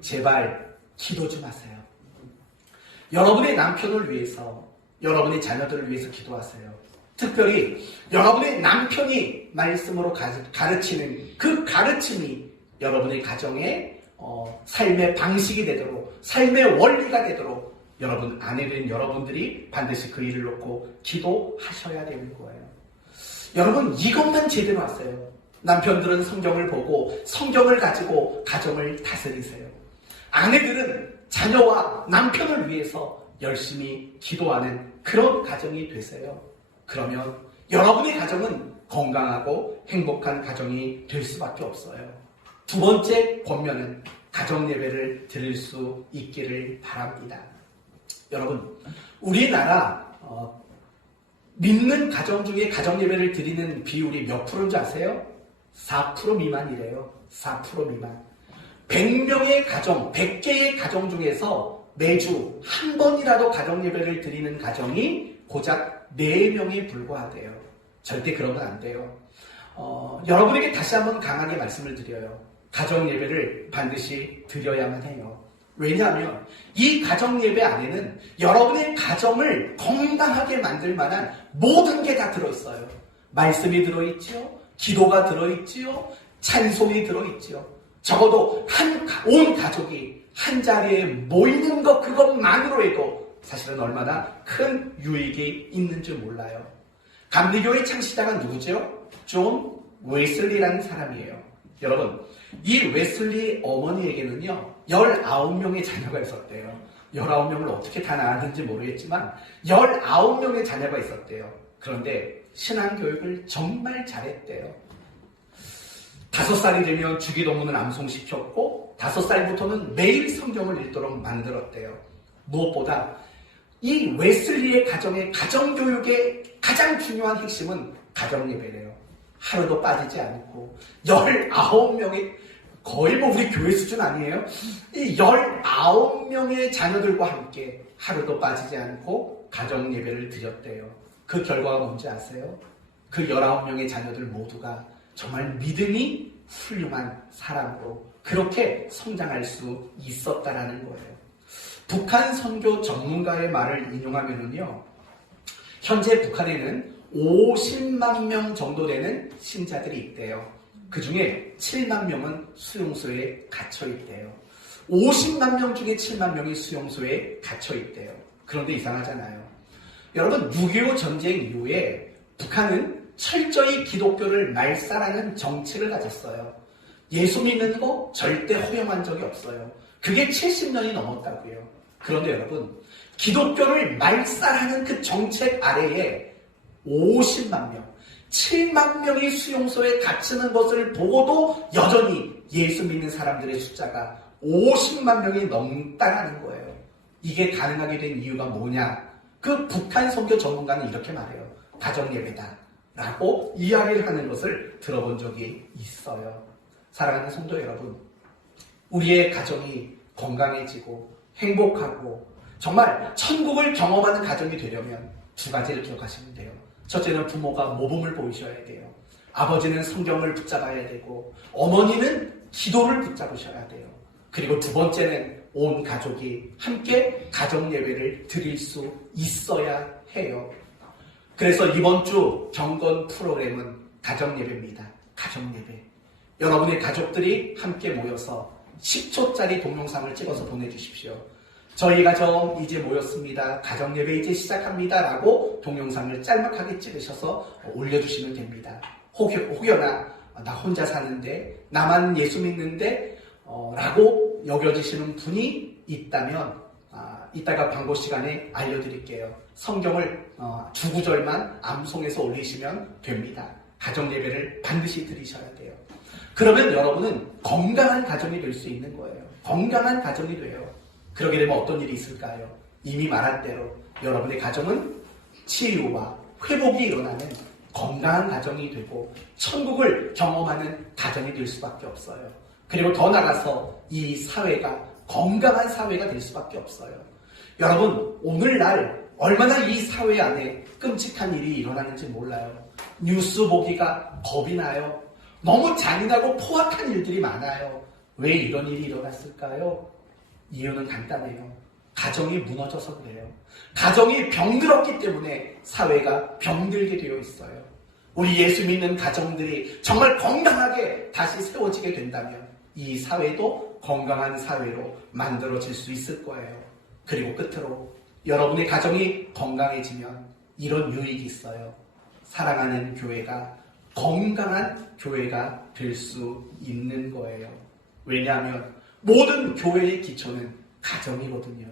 제발 기도 좀 하세요. 여러분의 남편을 위해서, 여러분의 자녀들을 위해서 기도하세요. 특별히 여러분의 남편이 말씀으로 가르치는 그 가르침이 여러분의 가정의 삶의 방식이 되도록, 삶의 원리가 되도록 여러분 아내 된 여러분들이 반드시 그 일을 놓고 기도하셔야 되는 거예요. 여러분 이것만 제대로 하세요. 남편들은 성경을 보고 성경을 가지고 가정을 다스리세요. 아내들은 자녀와 남편을 위해서 열심히 기도하는 그런 가정이 되세요. 그러면 여러분의 가정은 건강하고 행복한 가정이 될 수밖에 없어요. 두 번째 권면은 가정 예배를 드릴 수 있기를 바랍니다. 여러분, 우리나라 믿는 가정 중에 가정 예배를 드리는 비율이 몇 프로인지 아세요? 4% 미만이래요. 4% 미만. 100명의 가정, 100개의 가정 중에서 매주 한 번이라도 가정 예배를 드리는 가정이 고작 4명에 불과하대요. 절대 그러면 안 돼요. 여러분에게 다시 한번 강하게 말씀을 드려요. 가정 예배를 반드시 드려야만 해요. 왜냐하면 이 가정 예배 안에는 여러분의 가정을 건강하게 만들 만한 모든 게 다 들어있어요. 말씀이 들어있지요. 기도가 들어있지요. 찬송이 들어있지요. 적어도 온 가족이 한 자리에 모이는 것 그것만으로 해도 사실은 얼마나 큰 유익이 있는 줄 몰라요. 감리교의 창시자가 누구죠? 존 웨슬리라는 사람이에요. 여러분, 이 웨슬리 어머니에게는요 19명의 자녀가 있었대요. 19명을 어떻게 다 낳았는지 모르겠지만 19명의 자녀가 있었대요. 그런데 신앙교육을 정말 잘했대요. 5살이 되면 주기도문을 암송시켰고 5살부터는 매일 성경을 읽도록 만들었대요. 무엇보다 이 웨슬리의 가정의 가정교육의 가장 중요한 핵심은 가정예배래요. 하루도 빠지지 않고 19명의 거의 우리 교회 수준 아니에요? 이 19명의 자녀들과 함께 하루도 빠지지 않고 가정예배를 드렸대요. 그 결과가 뭔지 아세요? 그 19명의 자녀들 모두가 정말 믿음이 훌륭한 사람으로 그렇게 성장할 수 있었다라는 거예요. 북한 선교 전문가의 말을 인용하면요, 현재 북한에는 50만 명 정도 되는 신자들이 있대요. 그 중에 7만 명은 수용소에 갇혀 있대요. 50만 명 중에 7만 명이 수용소에 갇혀 있대요. 그런데 이상하잖아요. 여러분, 6.25 전쟁 이후에 북한은 철저히 기독교를 말살하는 정책을 가졌어요. 예수 믿는 거 절대 허용한 적이 없어요. 그게 70년이 넘었다고요. 그런데 여러분, 기독교를 말살하는 그 정책 아래에 50만 명, 7만 명이 수용소에 갇히는 것을 보고도 여전히 예수 믿는 사람들의 숫자가 50만 명이 넘다라는 거예요. 이게 가능하게 된 이유가 뭐냐? 그 북한 선교 전문가는 이렇게 말해요. 가정예배다 라고 이야기를 하는 것을 들어본 적이 있어요. 사랑하는 성도 여러분, 우리의 가정이 건강해지고 행복하고 정말 천국을 경험하는 가정이 되려면 두 가지를 기억하시면 돼요. 첫째는 부모가 모범을 보이셔야 돼요. 아버지는 성경을 붙잡아야 되고 어머니는 기도를 붙잡으셔야 돼요. 그리고 두 번째는 온 가족이 함께 가정 예배를 드릴 수 있어야 해요. 그래서 이번 주 경건 프로그램은 가정 예배입니다. 가정 예배. 여러분의 가족들이 함께 모여서 10초짜리 동영상을 찍어서 보내주십시오. 저희 가정 이제 모였습니다. 가정 예배 이제 시작합니다. 라고 동영상을 짤막하게 찍으셔서 올려주시면 됩니다. 혹여나 나 혼자 사는데 나만 예수 믿는데 라고 여겨지시는 분이 있다면 이따가 광고 시간에 알려드릴게요. 성경을 두 구절만 암송해서 올리시면 됩니다. 가정 예배를 반드시 드리셔야 돼요. 그러면 여러분은 건강한 가정이 될 수 있는 거예요. 건강한 가정이 돼요. 그러게 되면 어떤 일이 있을까요? 이미 말한 대로 여러분의 가정은 치유와 회복이 일어나는 건강한 가정이 되고 천국을 경험하는 가정이 될 수밖에 없어요. 그리고 더 나아가서 이 사회가 건강한 사회가 될 수밖에 없어요. 여러분, 오늘날 얼마나 이 사회 안에 끔찍한 일이 일어나는지 몰라요. 뉴스 보기가 겁이 나요. 너무 잔인하고 포악한 일들이 많아요. 왜 이런 일이 일어났을까요? 이유는 간단해요. 가정이 무너져서 그래요. 가정이 병들었기 때문에 사회가 병들게 되어 있어요. 우리 예수 믿는 가정들이 정말 건강하게 다시 세워지게 된다면 이 사회도 건강한 사회로 만들어질 수 있을 거예요. 그리고 끝으로 여러분의 가정이 건강해지면 이런 유익이 있어요. 사랑하는 교회가 건강한 교회가 될 수 있는 거예요. 왜냐하면 모든 교회의 기초는 가정이거든요.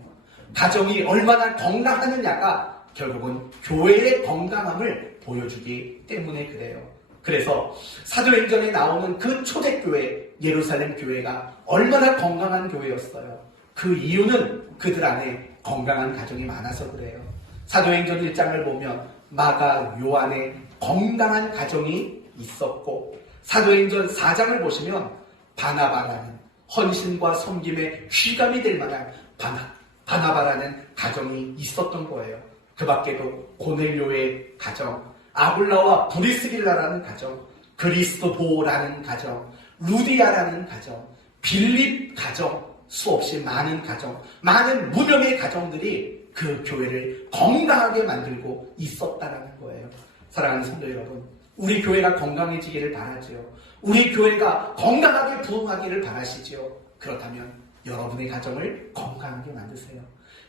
가정이 얼마나 건강하느냐가 결국은 교회의 건강함을 보여주기 때문에 그래요. 그래서 사도행전에 나오는 그 초대교회 예루살렘 교회가 얼마나 건강한 교회였어요. 그 이유는 그들 안에 건강한 가정이 많아서 그래요. 사도행전 1장을 보면 마가 바나바의 건강한 가정이 있었고, 사도행전 4장을 보시면 바나바라는 헌신과 섬김에 휘감이 될 만한 바나바라는 가정이 있었던 거예요. 그 밖에도 고넬료의 가정, 아굴라와 브리스길라라는 가정, 그리스도보라는 가정, 루디아라는 가정, 빌립 가정, 수없이 많은 가정, 많은 무명의 가정들이 그 교회를 건강하게 만들고 있었다라는 거예요. 사랑하는 성도 여러분, 우리 교회가 건강해지기를 바라지요. 우리 교회가 건강하게 부흥하기를 바라시지요. 그렇다면 여러분의 가정을 건강하게 만드세요.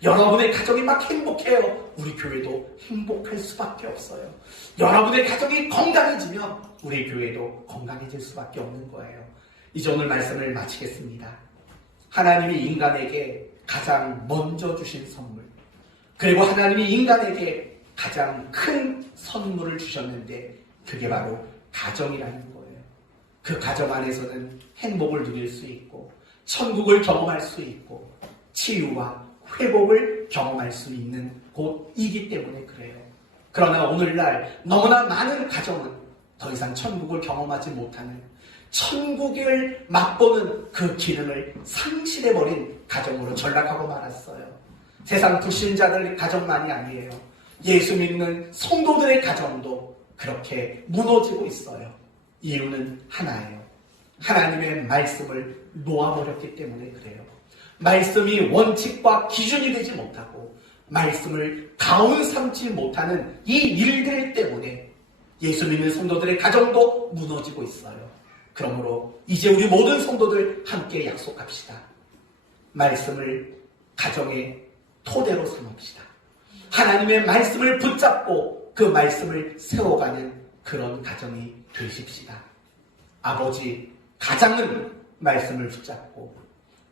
여러분의 가정이 막 행복해요. 우리 교회도 행복할 수밖에 없어요. 여러분의 가정이 건강해지면 우리 교회도 건강해질 수밖에 없는 거예요. 이제 오늘 말씀을 마치겠습니다. 하나님이 인간에게 가장 먼저 주신 선물, 그리고 하나님이 인간에게 가장 큰 선물을 주셨는데 그게 바로 가정이라는 거예요. 그 가정 안에서는 행복을 누릴 수 있고 천국을 경험할 수 있고 치유와 회복을 경험할 수 있는 곳이기 때문에 그래요. 그러나 오늘날 너무나 많은 가정은 더 이상 천국을 경험하지 못하는, 천국을 맛보는 그 기능을 상실해버린 가정으로 전락하고 말았어요. 세상 불신자들 가정만이 아니에요. 예수 믿는 성도들의 가정도 그렇게 무너지고 있어요. 이유는 하나예요. 하나님의 말씀을 놓아버렸기 때문에 그래요. 말씀이 원칙과 기준이 되지 못하고 말씀을 가온 삼지 못하는 이 일들 때문에 예수 믿는 성도들의 가정도 무너지고 있어요. 그러므로 이제 우리 모든 성도들 함께 약속합시다. 말씀을 가정의 토대로 삼읍시다. 하나님의 말씀을 붙잡고 그 말씀을 세워가는 그런 가정이 되십시다. 아버지, 가장은 말씀을 붙잡고,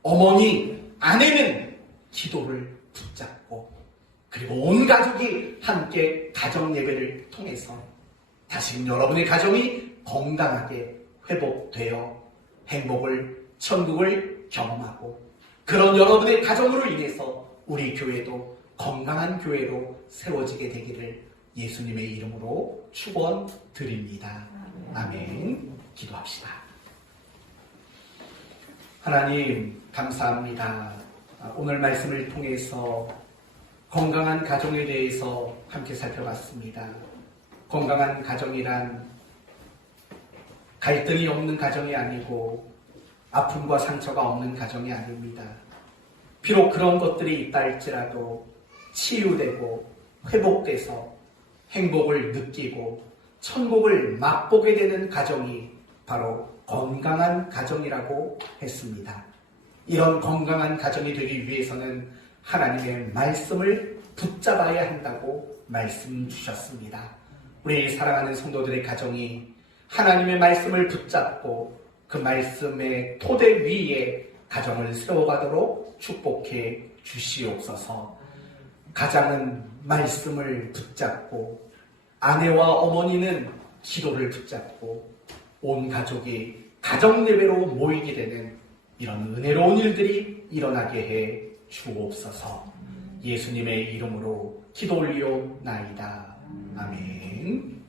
어머니, 아내는 기도를 붙잡고, 그리고 온 가족이 함께 가정 예배를 통해서 다시금 여러분의 가정이 건강하게 회복되어 행복을, 천국을 경험하고, 그런 여러분의 가정으로 인해서 우리 교회도 건강한 교회로 세워지게 되기를 예수님의 이름으로 축원드립니다. 아멘. 기도합시다. 하나님, 감사합니다. 오늘 말씀을 통해서 건강한 가정에 대해서 함께 살펴봤습니다. 건강한 가정이란 갈등이 없는 가정이 아니고 아픔과 상처가 없는 가정이 아닙니다. 비록 그런 것들이 있다 할지라도 치유되고 회복돼서 행복을 느끼고 천국을 맛보게 되는 가정이 바로 건강한 가정이라고 했습니다. 이런 건강한 가정이 되기 위해서는 하나님의 말씀을 붙잡아야 한다고 말씀 주셨습니다. 우리 사랑하는 성도들의 가정이 하나님의 말씀을 붙잡고 그 말씀의 토대 위에 가정을 세워가도록 축복해 주시옵소서. 가장은 말씀을 붙잡고 아내와 어머니는 기도를 붙잡고 온 가족이 가정 예배로 모이게 되는 이런 은혜로운 일들이 일어나게 해 주옵소서. 예수님의 이름으로 기도 올리옵나이다. 아멘.